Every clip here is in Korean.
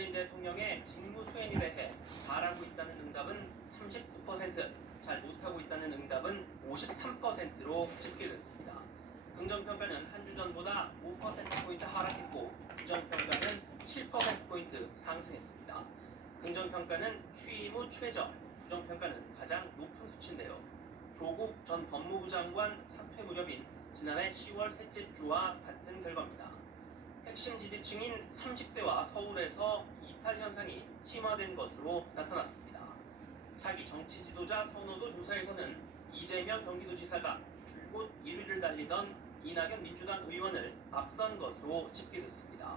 문재인 대통령의 직무 수행에 대해 잘하고 있다는 응답은 39%, 잘 못하고 있다는 응답은 53%로 집계됐습니다. 긍정평가는 한 주 전보다 5%포인트 하락했고 부정평가는 7%포인트 상승했습니다. 긍정평가는 취임 후 최저, 부정평가는 가장 높은 수치인데요. 조국 전 법무부 장관 사퇴 무렵인 지난해 10월 셋째 주와 같은 결과입니다. 핵심 지지층인 30대와 서울에서 이탈 현상이 심화된 것으로 나타났습니다. 차기 정치 지도자 선호도 조사에서는 이재명 경기도지사가 줄곧 1위를 달리던 이낙연 민주당 의원을 앞선 것으로 집계됐습니다.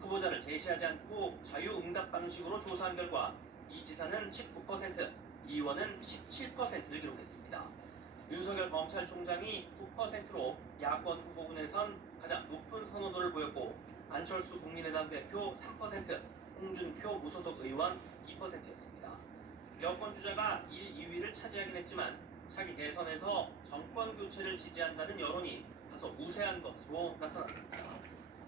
후보자를 제시하지 않고 자유응답 방식으로 조사한 결과 이 지사는 19%, 이 의원은 17%를 기록했습니다. 윤석열 검찰총장이 9%로 야권 후보군에선 가장 높은 선호도를 보였고 안철수 국민의당 대표 3%, 홍준표 무소속 의원 2%였습니다. 여권 주자가 1, 2위를 차지하긴 했지만 차기 대선에서 정권 교체를 지지한다는 여론이 다소 우세한 것으로 나타났습니다.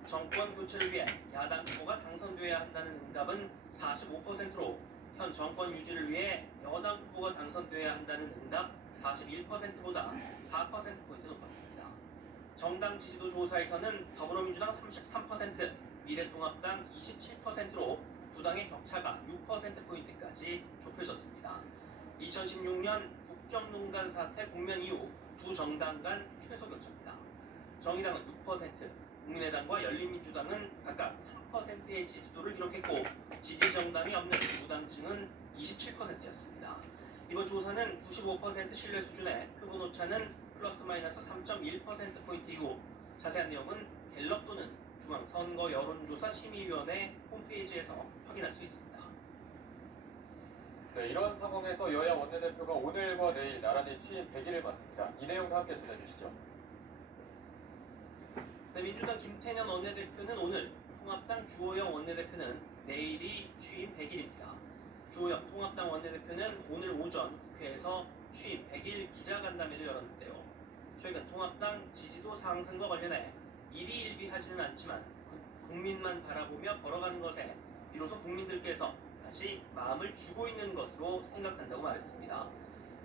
정권 교체를 위해 야당 후보가 당선돼야 한다는 응답은 45%로 현 정권 유지를 위해 여당 후보가 당선돼야 한다는 응답 41%보다 4%포인트 높았습니다. 정당 지지도 조사에서는 더불어민주당 33%, 미래통합당 27%로 두 당의 격차가 6%포인트까지 좁혀졌습니다. 2016년 국정농단 사태 국면 이후 두 정당 간 최소 격차입니다. 정의당은 6%, 국민의당과 열린민주당은 각각 3%의 지지도를 기록했고 지지 정당이 없는 무당층은 27%였습니다. 이번 조사는 95% 신뢰 수준의 표본 오차는 플러스 마이너스 3.1%포인트이고 자세한 내용은 갤럽 또는 중앙선거 여론조사 심의위원회 홈페이지에서 확인할 수 있습니다. 네, 이런 상황에서 여야 원내대표가 오늘과 내일 나란히 취임 100일을 맞습니다. 이 내용도 함께 전해주시죠. 네, 민주당 김태년 원내대표는 오늘, 통합당 주호영 원내대표는 내일이 취임 100일입니다. 주호영 통합당 원내대표는 오늘 오전 국회에서 취임 100일 기자간담회를 열었는데요. 최근 통합당 지지도 상승과 관련해 일희일비하지는 않지만 국민만 바라보며 걸어가는 것에 비로소 국민들께서 다시 마음을 주고 있는 것으로 생각한다고 말했습니다.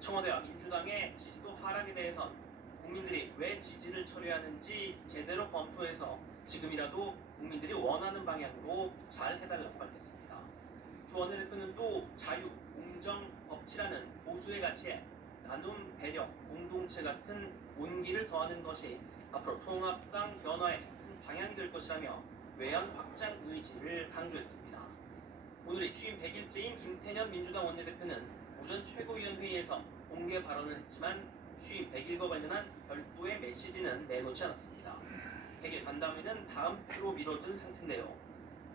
청와대와 민주당의 지지도 하락에 대해선 국민들이 왜 지지를 철회하는지 제대로 검토해서 지금이라도 국민들이 원하는 방향으로 잘 해달라고 밝혔습니다. 주 원내대표는 또 자유, 공정, 법치라는 보수의 가치에 나눔, 배려, 공동체 같은 온기를 더하는 것이 앞으로 통합당 변화의 큰 방향이 될 것이라며 외연 확장 의지를 강조했습니다. 오늘이 취임 100일째인 김태년 민주당 원내대표는 오전 최고위원회의에서 공개 발언을 했지만 취임 100일과 관련한 별도의 메시지는 내놓지 않았습니다. 100일 간담회는 다음 주로 미뤄둔 상태인데요.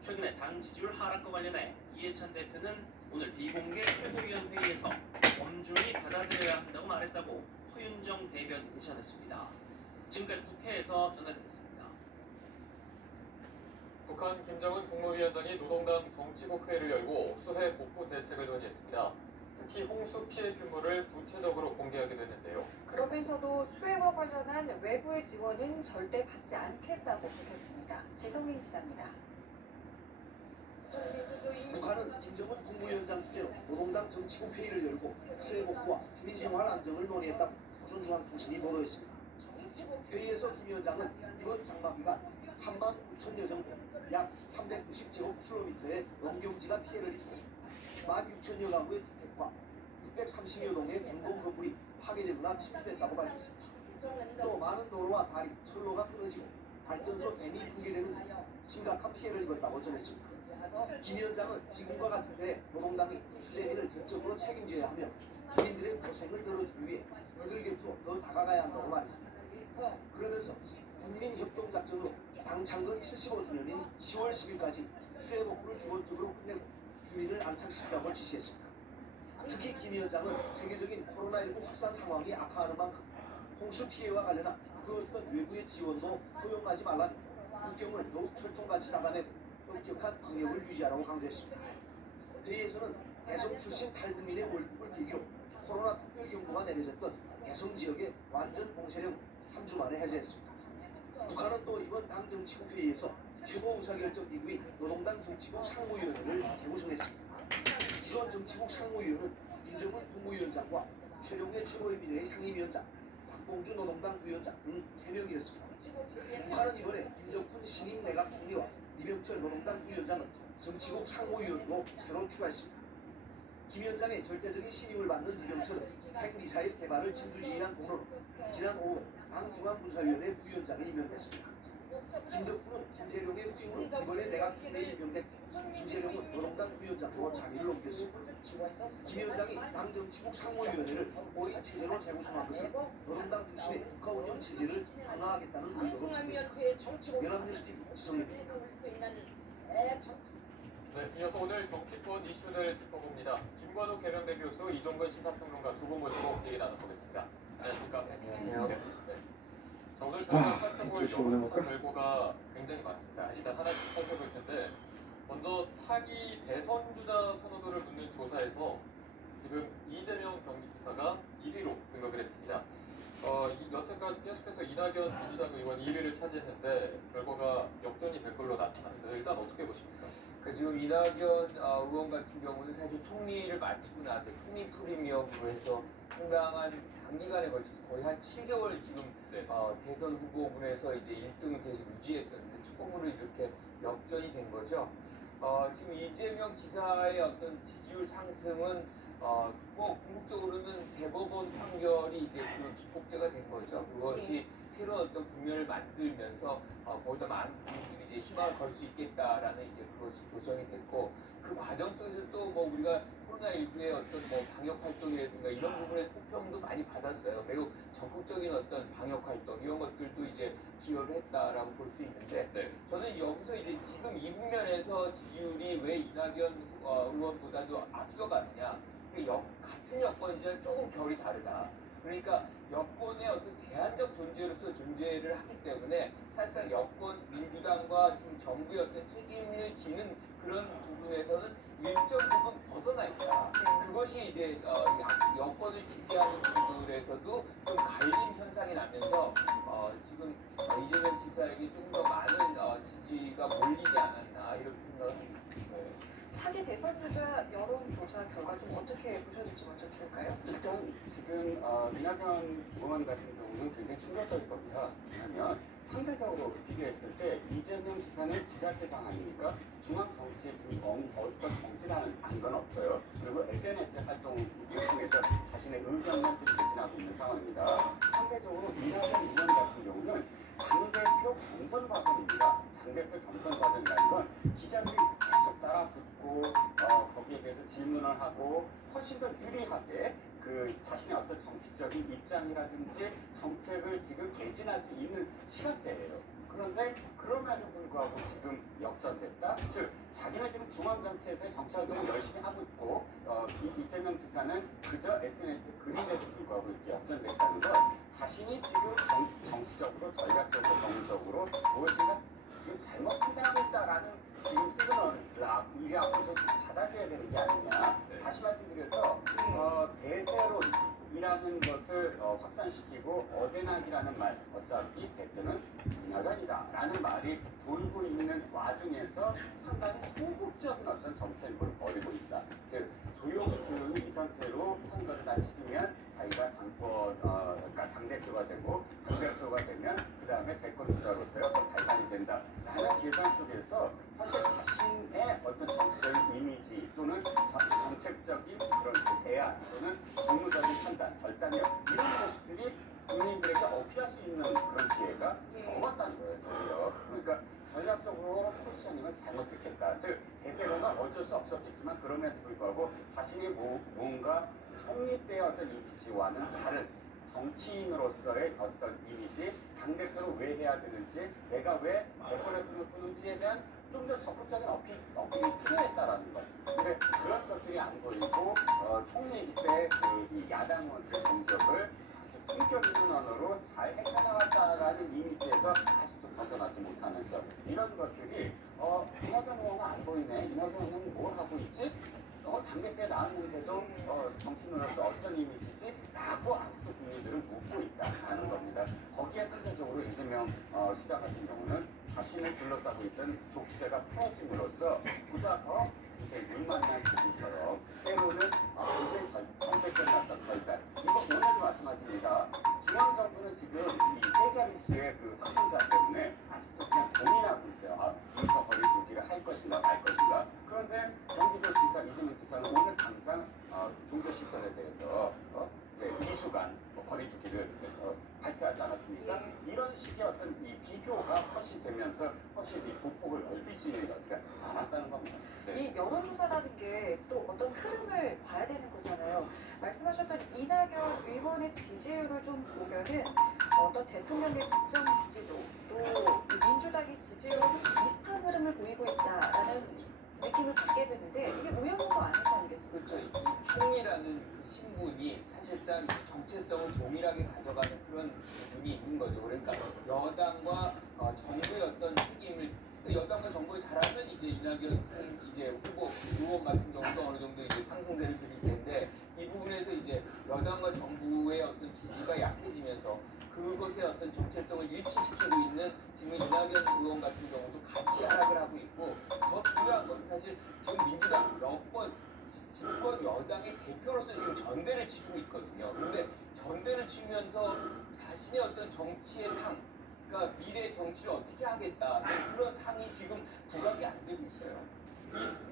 최근에 당 지지율 하락과 관련해 이해찬 대표는 오늘 비공개 최고위원회의에서 엄중히 받아들여야 한다고 말했다고 허윤정 대변인이 전했습니다. 지금까지 국회에서 전해드렸습니다. 북한 김정은 국무위원장이 노동당 정치국 회의를 열고 수해 복구 대책을 논의했습니다. 특히 홍수 피해 규모를 구체적으로 공개하기도 했는데요. 그러면서도 수해와 관련한 외부의 지원은 절대 받지 않겠다고 밝혔습니다. 지성민 기자입니다. 북한은 김정은 국무위원장 주재로 노동당 정치국 회의를 열고 수해 복구와 주민생활 안정을 논의했다고 조선중앙통신이 보도했습니다. 회의에서 김 위원장은 이번 장마 기간 3만 9천여 정도, 약 390제곱킬로미터의 농경지가 피해를 입고 16,000여 가구의 주택과 630여 동의 공공 건물이 파괴되거나 침수됐다고 밝혔습니다. 또 많은 도로와 다리, 철로가 끊어지고 발전소 댐이 붕괴되는 등 심각한 피해를 입었다고 전했습니다. 김 위원장은 지금과 같은 때 노동당이 수재비를 전적으로 책임져야 하며 주민들의 고생을 덜어주기 위해 그들 곁으로 더 다가가야 한다고 말했습니다. 그러면서 국민협동작전으로 당 창건 75주년인 10월 10일까지 수해 복구를 기본적으로 끝내고 주민을 안착시키자고 지시했습니다. 특히 김 위원장은 세계적인 코로나19 확산 상황이 악화하는 만큼 홍수 피해와 관련한 그 어떤 외부의 지원도 허용하지 말라며 국경을 더욱 철통같이 닫아내고 엄격한 방역을 유지하라고 강조했습니다. 회의에서는 대성 출신 탈북민의 월북을 계기로 코로나 특별경보가 내려졌던 대성 지역의 완전 봉쇄령 3주 만에 해제했습니다. 북한은 또 이번 당 정치국 회의에서 최고 의사결정 기구인 노동당 정치국 상무위원회를 보도했습니다. 기존 정치국 상무위원은 김정은 국무위원장과 최룡해 최고위원회의 상임위원장, 박봉주 노동당 부위원장 등 3명이었습니다. 북한은 이번에 김덕훈 신임 내각 총리와 이병철 노동당 부위원장은 정치국 상무위원으로 새로 추가했습니다. 김 위원장의 절대적인 신임을 받는 이병철은 핵미사일 개발을 진두지휘한 공로로 지난 5월 당중앙군사위원회 부위원장에 임명됐습니다. 김덕훈은 김재룡의 후임으로 이번에 내각 총리에 임명됐고 김재룡은 노동당 부위원장으로 자리를 옮겼습니다. 김 위원장이 당 정치국 상무위원회를 오리 체제로 재구성한 것은 노동당 출신의 국가운영 체제를 강화하겠다는 의도로 기대됩니다. 연합뉴스TV 지성입니다. 네, 이어서 오늘 정치권 이슈를 짚어봅니다. 김관우 개명대 교수, 이종근 시사평론가 두 분 모시고 얘기 나눠보겠습니다. 안녕하십니까? 안녕하세요. 네. 자, 오늘 저희가 살펴볼 좀 오늘 여론조사 결과가 굉장히 많습니다. 일단 하나씩 살펴볼 텐데, 먼저 차기 대선주자 선호도를 묻는 조사에서 지금 이재명 경기지사가 1위로 등극을 했습니다. 여태까지 계속해서 이낙연 민주당 의원이 1위를 차지했는데 결과가 역전이 될 걸로 나타났어요. 일단 어떻게 보십니까? 지금 이낙연 의원 같은 경우는 사실 총리를 마치고 나서 총리 프리미엄으로 해서 상당한 장기간에 걸쳐서 거의 한 7개월 지금 네. 대선 후보군에서 이제 1등을 계속 유지했었는데 처음으로 이렇게 역전이 된 거죠. 지금 이재명 지사의 어떤 지지율 상승은 뭐 궁극적으로는 대법원 판결이 이제 그 기폭제가 된 거죠. 그것이 새로운 어떤 국면을 만들면서 거기다 많은 분들이 이제 희망을 걸 수 있겠다라는 이제 그것이 조정이 됐고 그 과정 속에서 또 뭐 우리가 코로나19의 어떤 뭐 방역 활동이라든가 이런 부분에 호평도 많이 받았어요. 매우 적극적인 어떤 방역 활동 이런 것들도 이제 기여를 했다라고 볼 수 있는데 네. 저는 여기서 이제 지금 이 국면에서 지지율이 왜 이낙연 의원보다도 앞서가느냐 같은 여건이지만 조금 결이 다르다. 그러니까 여권의 어떤 대안적 존재로서 존재를 하기 때문에 사실상 여권 민주당과 지금 정부의 어떤 책임을 지는 그런 부분에서는 일정 부분 벗어나 있다. 그것이 이제 여권을 지지하는 분들에서도 좀 갈림 현상이 나면서 지금 이재명 지사에게 조금 더 많은 지지가 몰리지 않았나 이렇게 생각합니다. 네. 차기 대선주자 여론조사 결과 좀 어떻게 보셨는지 먼저 들을까요? 일단 지금 이낙연 의원 같은 경우는 굉장히 충격적일 겁니다. 왜냐하면 상대적으로 비교했을 때 이재명 지사는 지자체장 아닙니까? 중앙 정치에 지금 어떤 정치라는 건 없어요. 그리고 SNS 활동을 통해서 자신의 의견만 지금 개진하고 있는 상황입니다. 상대적으로 이낙연 의원 같은 경우는 당대표 경선 과정입니다. 당대표 경선 과정이라는 건 기자들이 계속 따라붙고 거기에 대해서 질문을 하고 훨씬 더 유리하게 그 자신의 어떤 정치적인 입장이라든지 정책을 지금 개진할 수 있는 시간대예요. 그런데 그럼에도 불구하고 지금 역전됐다. 즉 자기는 지금 중앙정치에서의 정치활동을 열심히 하고 있고 이재명 지사는 그저 SNS 글인데도 불구하고 이렇게 역전됐다는 건 자신이 지금 정치적으로 전략적으로 정무적으로 무엇인가 지금 잘못 판단하고 있다라는 지금 시그널을 이리 앞으로 받아줘야 되는 게 아니냐. 다시 말씀드려서 대세론이라는 것을 확산시키고 어대낙이라는 말 어차피 대표는 이낙연이다라는 말이 돌고 있는 와중에서 상당히 소극적인 어떤 정책을 벌이고 있다. 즉 조용히 이 상태로 선거를 다 치르면 자기가 그러니까 당대표가 되고 당대표가 되면 그 다음에 대권주자로서의 어떤 발판이 된다. 라는 계산 속에서 사실 자신의 어떤 정치적인 이미지 또는 정책적인 그런 대안 또는 정무적인 판단, 결단력 이런 것들이 국민들에게 어필할 수 있는 그런 기회가 적었다는 거예요. 그러니까 전략적으로 포지셔닝을 잘못했겠다. 즉 대세로는 어쩔 수 없었겠지만 그럼에도 불구하고 자신이 뭔가 총리 때의 어떤 이미지와는 다른 정치인으로서의 어떤 이미지, 당대표를 왜 해야 되는지, 내가 왜 대권을 꾸는지에 대한 좀 더 적극적인 어필이 필요했다라는 것. 근데 그런 것들이 안 보이고 총리 때 그 야당원들의 공격을 품격 있는 언어로 잘 해쳐나갔다라는 이미지에서 아직도 벗어나지 못하면서 이런 것들이 이낙연 의원은 안 보이네. 이낙연 의원은 뭘 하고 있지? 당대표에 나왔는데도 정치인으로서 어떤 이미지지? 라고 아직도 국민들은 묻고 있다는 겁니다. 거기에 상대적으로 이재명 시장 같은 경우는 자신을 둘러싸고 있던 족쇄가 풀어짐으로써 보다 더 굉장히 만난 부부처럼 때로는 굉장히 정책적인 어떤 결단. 이거 오늘도 마찬가지입니다. 중앙정부는 지금 이 세 자릿수의 그 확진자 때문에 아직도 그냥 고민하고 있어요. 인사 거리두기를 할 것인가 말 것인가. 그런데 경기도지사 이재명 지사는 오늘 당장 종교시설에 대해서 이제 2주간 거리두기를 발표하지 않았습니까? 이런 식의 어떤 이 비교가 훨씬 되면서 훨씬 이 보폭을 넓힐 수 있는 여지가 많았다는 겁니다. 이 여론조사라는 게 또 어떤 흐름을 봐야 되는 거잖아요. 말씀하셨던 이낙연 의원의 지지율을 좀 보면은 어떤 대통령의 국정 지지도 또 민주당의 지지율도 비슷한 흐름을 보이고 있다라는 느낌을 받게 되는데 이게 우연한 거 아닌 거 아니겠습니까? 그렇죠. 이 총이라는 그 신분이 사실상 정체성을 동일하게 가져가는 그런 부분이 있는 거죠. 그러니까 여당과 정부의 어떤 책임을 여당과 정부가 잘하면 이제 이낙연 이제 후보 의원 같은 경우도 어느 정도 이제 상승세를 그릴 텐데 이 부분에서 이제 여당과 정부의 어떤 지지가 약해지면서 그것의 어떤 정체성을 일치시키고 있는 지금 이낙연 의원 같은 경우도 같이 하락을 하고 있고 더 중요한 건 사실 지금 민주당 여권 집권 여당의 대표로서 지금 전대를 치르고 있거든요. 그런데 전대를 치면서 자신의 어떤 정치의 상, 그러니까 미래 정치를 어떻게 하겠다 그런 상이 지금 부각이 안 되고 있어요.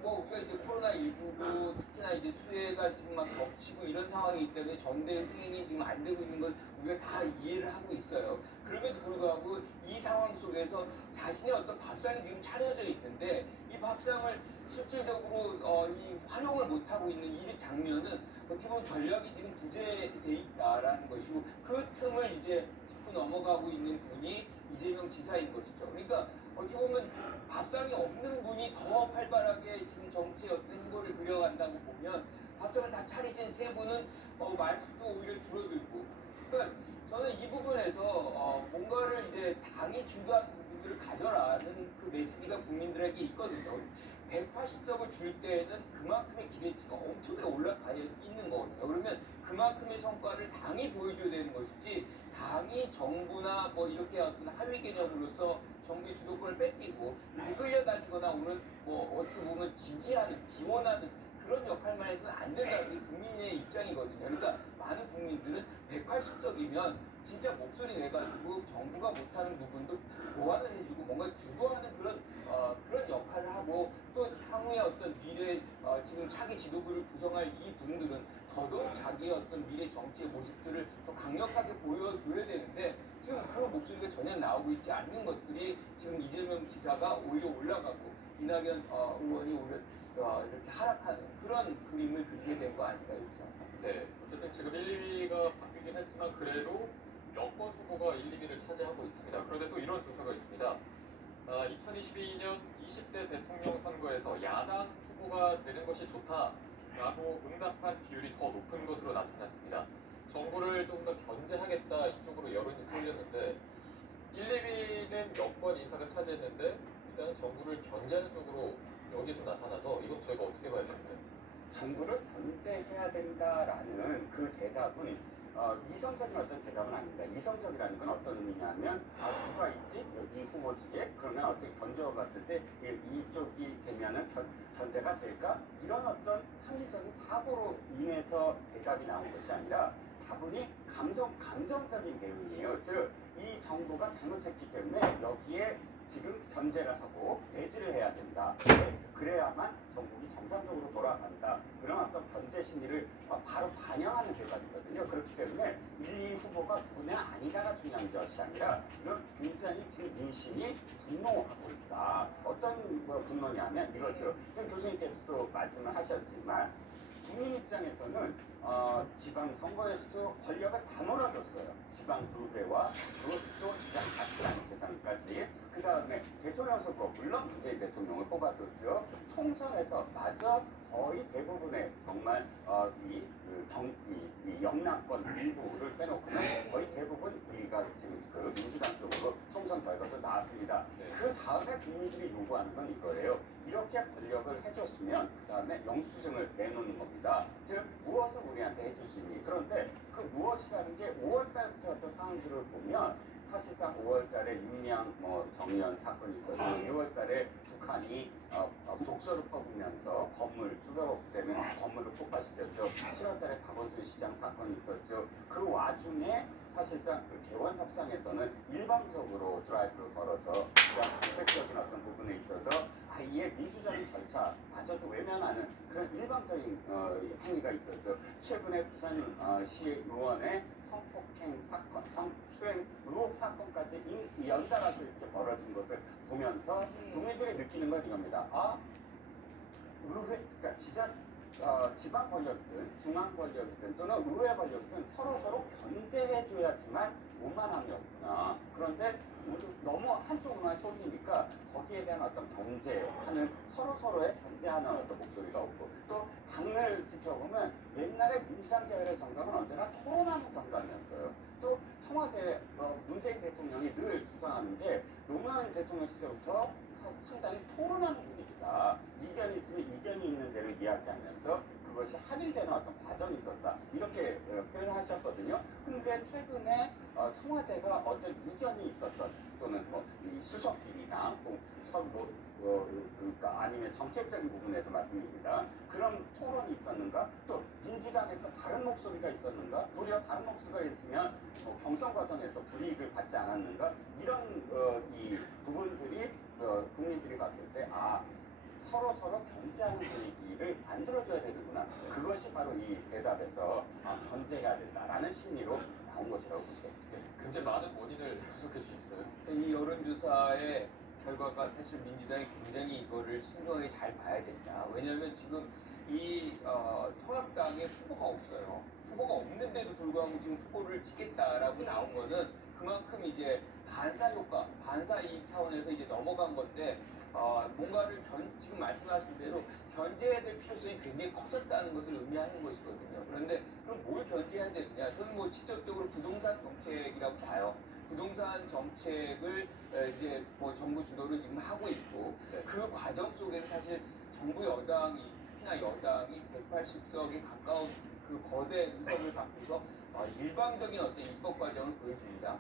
뭐 우리가 이제 코로나19고 특히나 이제 수혜가 지금 막 겹치고 이런 상황이기 때문에 전대 흥행이 지금 안 되고 있는 걸 우리가 다 이해를 하고 있어요. 그럼에도 불구하고 이 상황 속에서 자신의 어떤 밥상이 지금 차려져 있는데 이 밥상을 실질적으로 이 활용을 못 하고 있는 이 장면은 어떻게 보면 전략이 지금 부재돼 있다라는 것이고 그 틈을 이제 짚고 넘어가고 있는 분이 이재명 지사인 것이죠. 그러니까 어떻게 보면 밥상이 없는 분이 더 활발하게 지금 정치의 어떤 행보를 그려간다고 보면 밥상을 다 차리신 세 분은 말수도 오히려 줄어들고 그러니까 저는 이 부분에서 뭔가를 이제 당이 주도하는 부분들을 가져라는 그 메시지가 국민들에게 있거든요. 180석을 줄 때에는 그만큼의 기대치가 엄청나게 올라가 있는 거거든요. 그러면 그만큼의 성과를 당이 보여줘야 되는 것이지 당이 정부나 뭐 이렇게 어떤 하위 개념으로서 정부의 주도권을 뺏기고 끌려다니거나 오늘 뭐 어떻게 보면 지지하는 지원하는 그런 역할만 해서는 안 된다는 게 국민의 입장이거든요. 그러니까 많은 국민들은 180석이면 진짜 목소리 내가지고 정부가 못하는 부분도 보완을 해주고 뭔가 주도하는 그런 역할을 하고 또 향후의 어떤 미래 지금 차기 지도부를 구성할 이 분들은 더더욱 자기의 어떤 미래 정치의 모습들을 더 강력하게 보여줘야 되는데 지금 그 목소리가 전혀 나오고 있지 않는 것들이 지금 이재명 지사가 오히려 올라가고 이낙연 의원이 오히려 이렇게 하락하는 그런 그림을 그리게 된 거 아닌가 여기서. 네, 어쨌든 지금 1, 2위가 바뀌긴 했지만 그래도 여권 후보가 1, 2위를 차지하고 있습니다. 그런데 또 이런 조사가 있습니다. 2022년 20대 대통령 선거에서 야당 후보가 되는 것이 좋다라고 응답한 비율이 더 높은 것으로 나타났습니다. 정부를 조금 더 견제하겠다 이쪽으로 여론이 쏠렸는데 1, 2위는 여권 인사가 차지했는데 일단은 정부를 견제하는 쪽으로 여기서 나타나서 이건 저희가 어떻게 봐야 될까요? 정부를 견제해야 된다라는 그 대답은 이성적인 어떤 대답은 아닙니다. 이성적이라는 건 어떤 의미냐면 누가 있지? 이 후보 중에 그러면 어떻게 던져봤을 때 이쪽이 되면은 견제가 될까? 이런 어떤 합리적인 사고로 인해서 대답이 나온 것이 아니라 다분히 감정적인 대응이에요. 즉 이 정부가 잘못했기 때문에 여기에 지금 견제를 하고 배제를 해야 된다. 그래야만 정국이 정상적으로 돌아간다. 그런 어떤 견제 심리를 바로 반영하는 대답이거든요. 그렇기 때문에 1, 2 후보가 누구냐 아니다가 중요한 것이 아니라 이건 굉장히 지금 민심이 분노하고 있다. 어떤 분노냐면 이거죠. 지금 교수님께서도 말씀을 하셨지만 국민 입장에서는 지방 선거에서도 권력을 다 몰아줬어요. 지방 의회와 그것도 지방자치단체장까지. 그 다음에 대통령 선거 물론 문재인 대통령을 뽑아줬죠. 총선에서 마저 거의 대부분의 정말 이 영남권 일부를 빼놓고는 거의 대부분 우리가 지금 그 민주당 쪽으로 총선 결과도 나왔습니다. 그 다음에 국민들이 요구하는 건 이거예요. 이렇게 권력을 해줬으면 그 다음에 영수증을 내놓는 겁니다. 즉 무엇을 우리한테 해주시니. 그런데 그 무엇이라는 게 5월달부터 어떤 상황들을 보면 사실상 5월달에 윤미향 정의연 사건이 있었고 6월달에 북한이 독서를 퍼부으면서 건물 수백억 되는 건물을 폭파시켰죠. 7월달에 박원순 시장 사건이 있었죠. 그 와중에 사실상 그 개원 협상에서는 일방적으로 드라이브를 걸어서 그냥 정책적인 어떤 부분에 있어서 아예 민주적인 절차마저도 외면하는 그런 일방적인 행위가 있었죠. 최근에 부산시 의원의 성폭행 사건, 성추행 의혹 사건까지 연달아서 이렇게 벌어진 것을 보면서 국민들이 느끼는 건 이겁니다. 그러니까 지방 권력이든 중앙 권력이든 또는 의회 권력이든 서로 견제해줘야지만 원만함이 없구나. 그런데 너무 한쪽으로만 쏠리니까 거기에 대한 어떤 견제하는 서로의 견제하는 어떤 목소리가 없고 또 당을 지켜보면 옛날에 민주당 계열의 정당은 언제나 토론하는 정당이었어요. 또 청와대 문재인 대통령이 늘 주장하는 게 노무현 대통령 시절부터 상당히 토론하는 분위기다. 이견이 있으면 이견이 있는 대로 이야기하면서 그것이 합의되는 어떤 과정이 있었다. 이렇게 표현하셨거든요. 그런데 최근에 청와대가 어떤 이견이 있었던 또는 이 수석끼리나 그러니까 아니면 정책적인 부분에서 말씀입니다. 그런 토론이 있었는가? 또 민주당에서 다른 목소리가 있었는가? 도리어 다른 목소리가 있으면 경선 과정에서 불이익을 받지 않았는가? 이런 이 부분들이 국민들이 봤을 때 서로 견제하는 분위기를 만들어줘야 되는구나. 그것이 바로 이 대답에서 견제해야 된다라는 심리로 나온 것이라고 보세요. 네, 굉장히 많은 원인을 분석해 주셨어요. 이 여론조사의 결과가 사실 민주당이 굉장히 이거를 신중하게 잘 봐야 된다. 왜냐하면 지금 이 통합당에 후보가 없어요. 후보가 없는데도 불구하고 지금 후보를 찍겠다라고 나온 거는 그만큼 이제 반사 효과, 반사 이익 차원에서 이제 넘어간 건데 뭔가를 지금 말씀하신 대로 견제해야 될 필요성이 굉장히 커졌다는 것을 의미하는 것이거든요. 그런데 그럼 뭘 견제해야 되느냐? 저는 직접적으로 부동산 정책이라고 봐요. 부동산 정책을 이제 정부 주도로 지금 하고 있고 그 과정 속에서 사실 정부 여당이 특히나 여당이 180석에 가까운 그 거대 의석을 갖고서 일방적인 어떤 입법 과정을 보여줍니다.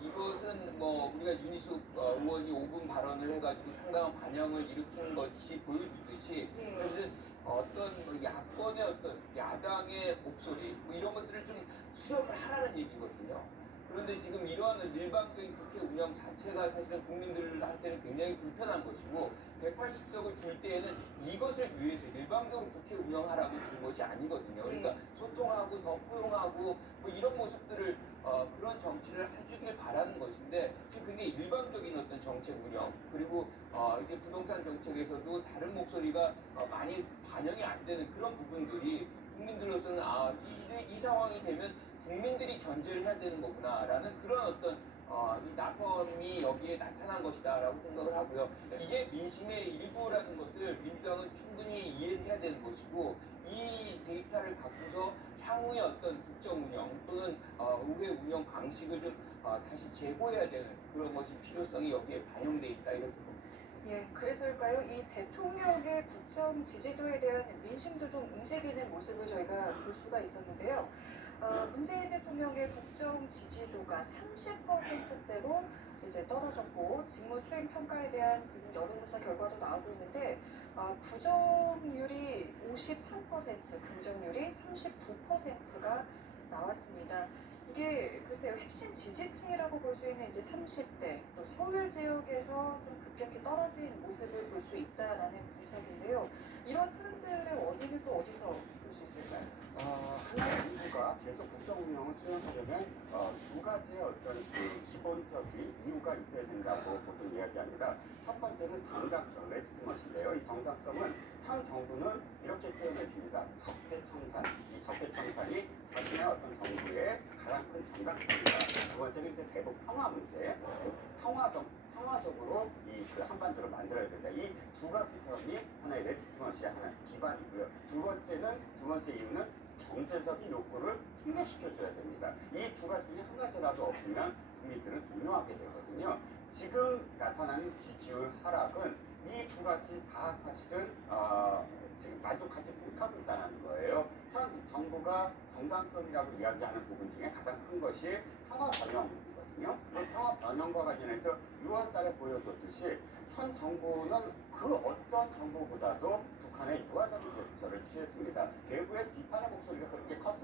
이것은 우리가 윤희숙 의원이 5분 발언을 해가지고 상당한 반영을 일으킨 것이 보여주듯이 사실 어떤 야권의 어떤 야당의 목소리 이런 것들을 좀 수렴을 하라는 얘기거든요. 그런데 지금 이러한 일방적인 국회 운영 자체가 사실은 국민들한테는 굉장히 불편한 것이고 180석을 줄 때에는 이것을 위해서 일방적으로 국회 운영하라고 준 것이 아니거든요. 그러니까 소통하고 더 포용하고 이런 모습들을 그런 정치를 해주길 바라는 것인데 지금 굉장히 일방적인 어떤 정책 운영 그리고 이제 부동산 정책에서도 다른 목소리가 많이 반영이 안 되는 그런 부분들이 국민들로서는 이 상황이 되면 국민들이 견제를 해야 되는 거구나라는 그런 어떤 이 나섬이 여기에 나타난 것이다라고 생각을 하고요. 이게 민심의 일부라는 것을 민주당은 충분히 이해를 해야 되는 것이고 이 데이터를 갖고서 향후의 어떤 국정 운영 또는 의회 운영 방식을 좀 다시 재고해야 되는 그런 것이 필요성이 여기에 반영돼 있다 이렇게 봅니다. 예, 그래서일까요? 이 대통령의 국정 지지도에 대한 민심도 좀 움직이는 모습을 저희가 볼 수가 있었는데요. 문재인 대통령의 국정 지지도가 30%대로 이제 떨어졌고 직무 수행 평가에 대한 지금 여론조사 결과도 나오고 있는데 부정률이 53%, 긍정률이 39%가 나왔습니다. 이게 글쎄요 핵심 지지층이라고 볼 수 있는 이제 30대 또 서울 지역에서 좀 급격히 떨어진 모습을 볼 수 있다라는 분석인데요. 이런 흐름들의 원인은 또 어디서 볼 수 있을까요? 하나의 이유가 계속 국정 운영을 수행하려면 두 가지의 어떤 기본적인 이유가 있어야 된다고 보통 이야기합니다. 첫 번째는 정당성, 레지티머시인데요. 이 정당성은 현 정부는 이렇게 표현했습니다. 적폐청산. 이 적폐청산이 자신의 어떤 정부의 가장 큰 정당성이다. 두 번째는 이제 대북 평화 문제, 평화적으로 그 한반도를 만들어야 된다. 이 두 가지 점이 하나의 레지티머시의 하나의 기반이고요. 두 번째 이유는 경제적인 욕구를 충족시켜줘야 됩니다. 이 두 가지 중에 한 가지라도 없으면 국민들은 동요하게 되거든요. 지금 나타나는 지지율 하락은 이 두 가지 다 사실은 지금 만족하지 못하고 있다는 거예요. 현 정부가 정당성이라고 이야기하는 부분 중에 가장 큰 것이 평화 번영이거든요. 그 평화 번영과 관련해서 6월 달에 보여줬듯이 현 정부는 그 어떤 정부보다도 북한의 유화적인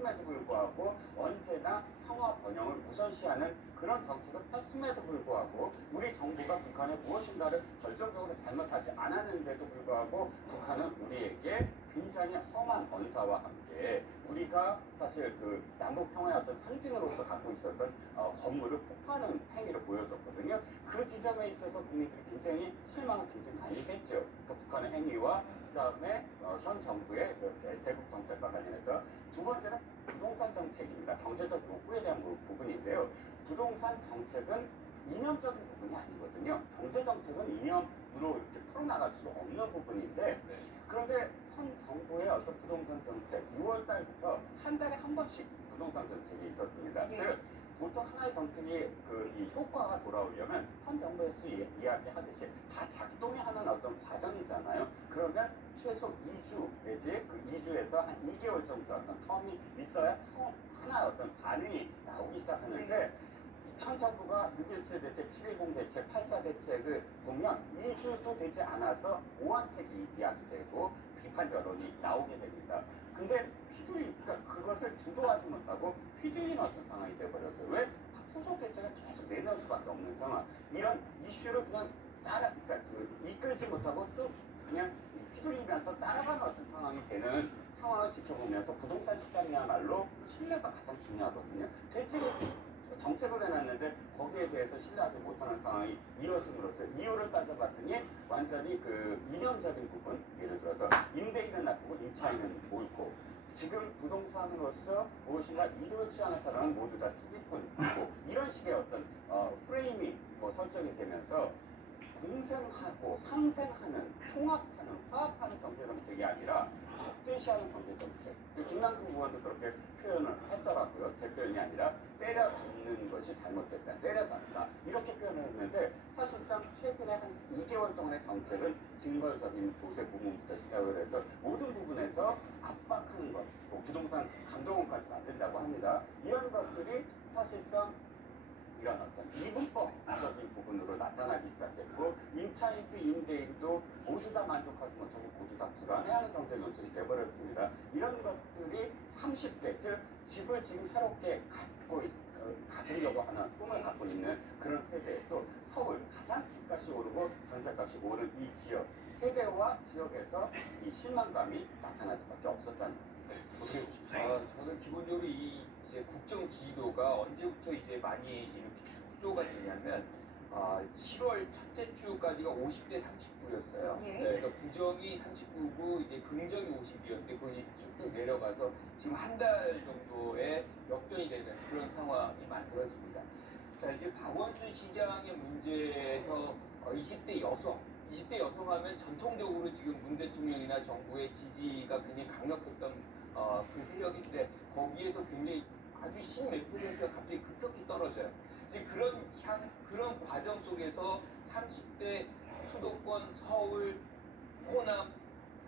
폈음에도 불구하고 언제나 평화 번영을 우선시하는 그런 정책을 폈음에도 불구하고 우리 정부가 북한에 무엇인가를 결정적으로 잘못하지 않았는데도 불구하고 북한은 우리에게 굉장히 험한 언사와 함께 우리가 사실 그 남북 평화의 어떤 상징으로서 갖고 있었던 건물을 폭파하는 행위를 보여줬거든요. 그 지점에 있어서 국민들이 굉장히 실망을 굉장히 많이 했죠. 그러니까 북한의 행위와 그다음에 현 정부의 대북 정책과 관련해서 두 번째는 부동산 정책입니다. 경제적 욕구에 대한 부분인데요. 부동산 정책은 이념적인 부분이 아니거든요. 경제 정책은 이념으로 이렇게 풀어나갈 수 없는 부분인데 그런데 현 정부의 어떤 부동산 정책 6월 달부터 한 달에 한 번씩 부동산 정책이 있었습니다. 예. 즉 보통 하나의 정책이 이 효과가 돌아오려면 현 정부에서 이야기하듯이 다 작동이 하는 어떤 과정이잖아요. 그러면 최소 2주 내지 그 2주에서 한 2개월 정도 어떤 텀이 있어야 하나의 어떤 반응이 나오기 시작하는데 현 정부가 6.17 대책, 7.10 대책, 8.4 대책을 보면 2주도 되지 않아서 오한책이 이야기되고 비판 여론이 나오게 됩니다. 근데 그러니까 그것을 주도하지 못하고 휘둘리는 어떤 상황이 되어버렸어요. 왜? 후속 대책을 계속 내놓을 수밖에 없는 상황. 이런 이슈를 그냥 그러니까 이끌지 못하고 또 그냥 휘둘리면서 따라가는 어떤 상황이 되는 상황을 지켜보면서 부동산 시장이야말로 신뢰가 가장 중요하거든요. 대책을 정책을 해놨는데 거기에 대해서 신뢰하지 못하는 상황이 이어짐으로써 이유를 따져봤더니 완전히 그 이념적인 부분, 예를 들어서 임대인은 나쁘고 임차인은 옳고 지금 부동산으로서 무엇인가 이득을 취하는 사람은 모두 다 투기꾼이고 이런 식의 어떤 프레임이 설정이 되면서 공생하고 상생하는 통합하는 화합하는 경제 정책이 아니라 적대시하는 경제 정책. 김남국 의원도 그렇게 표현을 했더라고요. 제 표현이 아니라 때려잡는 것이 잘못됐다. 때려잡다. 이렇게 표현을 했는데 사실상 최근에 한 2개월 동안의 정책은 징벌적인 조세 부분부터 시작을 해서 모든 부분에서 압박하는 것, 부동산 감독원까지 만든다고 합니다. 이런 것들이 사실상 이런 어떤 이분법적인 부분으로 나타나기 시작했고 임차인도 임대인도 모두 다 만족하지 못하고 모두 다 불안해하는 경제 정책이 되어버렸습니다. 이런 것들이 30대 즉 집을 지금 새롭게 가지려고 하는 꿈을 갖고 있는 그런 세대 또 서울 가장 집값이 오르고 전세값이 오른 이 지역 세대와 지역에서 이 실망감이 나타날 수밖에 없었다는 거죠. 저는 기본적으로 이 이제 국정 지지도가 언제부터 이제 많이 이렇게 축소가 되냐면 7월 첫째 주까지가 50대 39였어요. 예. 그러니까 부정이 39고 이제 긍정이 50이었는데 그것이 쭉쭉 내려가서 지금 한 달 정도의 역전이 되는 그런 상황이 만들어집니다. 자 이제 박원순 시장의 문제에서 20대 여성 하면 전통적으로 지금 문 대통령이나 정부의 지지가 굉장히 강력했던 그 세력인데 거기에서 굉장히 아주 10몇 %가 갑자기 급격히 떨어져요. 이제 그런 과정 속에서 30대 수도권, 서울, 호남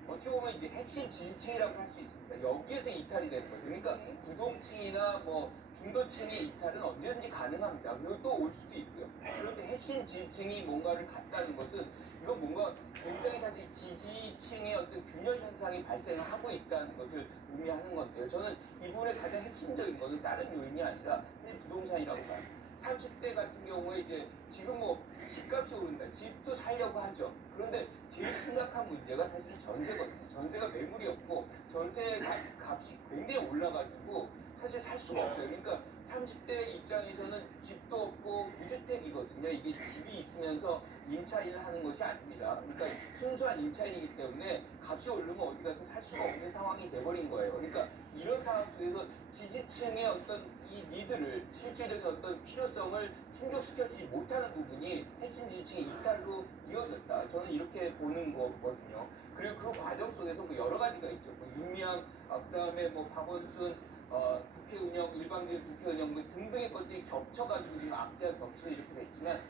어떻게 보면 이제 핵심 지지층이라고 할 수 있습니다. 여기에서 이탈이 되는 거죠. 그러니까 부동층이나 뭐 중도층의 이탈은 언제든지 가능합니다. 그리고 또 올 수도 있고요. 그런데 핵심 지지층이 뭔가를 갖다는 것은 이건 뭔가 굉장히 사실 지지층의 어떤 균열 현상이 발생을 하고 있다는 것을 의미하는 건데요. 저는 이 부분의 가장 핵심적인 것은 다른 요인이 아니라 부동산이라고 봐요. 30대 같은 경우에 이제 지금 뭐 집값이 오른다. 집도 살려고 하죠. 그런데 제일 심각한 문제가 사실 전세거든요. 전세가 매물이 없고 전세 값이 굉장히 올라가지고 사실 살 수가 없어요. 그러니까 30대 입장에서는 집도 없고 무주택이거든요. 이게 집이 있으면서 임차인을 하는 것이 아닙니다. 그러니까 순수한 임차인이기 때문에 값이 오르면 어디 가서 살 수가 없는 상황이 돼버린 거예요. 그러니까 이런 상황 속에서 지지층의 어떤 이 니드를 실질적인 어떤 필요성을 충족시켜주지 못하는 부분이 핵심 지지층의 이탈로 이어졌다. 저는 이렇게 보는 거거든요. 그리고 그 과정 속에서 뭐 여러 가지가 있죠. 뭐 윤미향, 그다음에 뭐 박원순, 국회 운영, 일방적인 국회 운영 뭐 등등의 것들이 겹쳐가지고 지금 악재가 겹쳐 이렇게 됐지만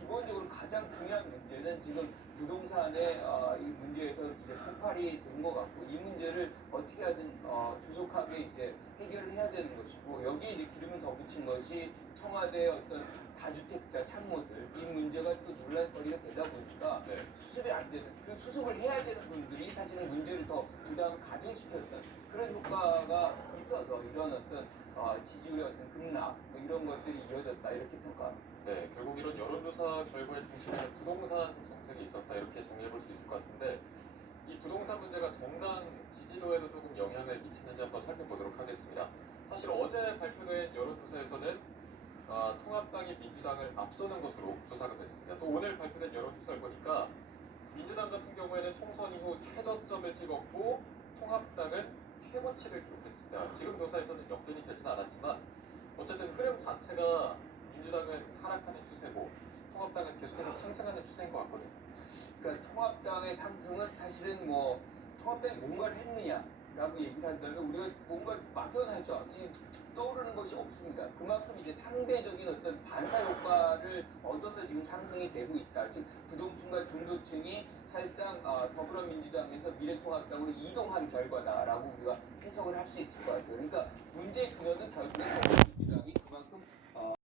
기본적으로 가장 중요한 문제는 지금 부동산의 이 문제에서 이제 폭발이 된 것 같고 이 문제를 어떻게 하든 조속하게 이제 해결을 해야 되는 것이고 여기에 이제 기름을 더 붙인 것이 청와대의 어떤 다주택자 참모들 이 문제가 또 논란거리가 되다 보니까 수습이 안 되는 그 수습을 해야 되는 분들이 사실은 문제를 더 부담을 민주당을 가중시켰던 그런 효과가 있어서 이런 어떤 지지율의 어떤 급락 뭐 이런 것들이 이어졌다 이렇게 평가합니다. 네, 결국 이런 여론조사 결과의 중심에는 부동산 정책이 있었다 이렇게 정리해 볼 수 있을 것 같은데 이 부동산 문제가 정당 지지도에도 조금 영향을 미치는지 한번 살펴보도록 하겠습니다. 사실 어제 발표된 여론조사에서는 통합당이 민주당을 앞서는 것으로 조사가 됐습니다. 또 오늘 발표된 여론조사를 보니까 민주당 같은 경우에는 총선 이후 최저점을 찍었고 통합당은 최고치를 기록했습니다. 지금 조사에서는 역전이 되지는 않았지만 어쨌든 흐름 자체가 민주당은 하락하는 추세고 통합당은 계속해서 상승하는 추세인 것 같거든요. 그러니까 통합당의 상승은 사실은 뭐 통합당이 뭔가를 했느냐라고 얘기를 한다면 우리가 뭔가 막연하죠. 떠오르는 것이 없습니다. 그만큼 이제 상대적인 어떤 반사 효과를 얻어서 지금 상승이 되고 있다. 즉 부동층과 중도층이 사실상 더불어민주당에서 미래통합당으로 이동한 결과다라고 우리가 해석을 할 수 있을 것 같아요. 그러니까 문제의 근원은 결국엔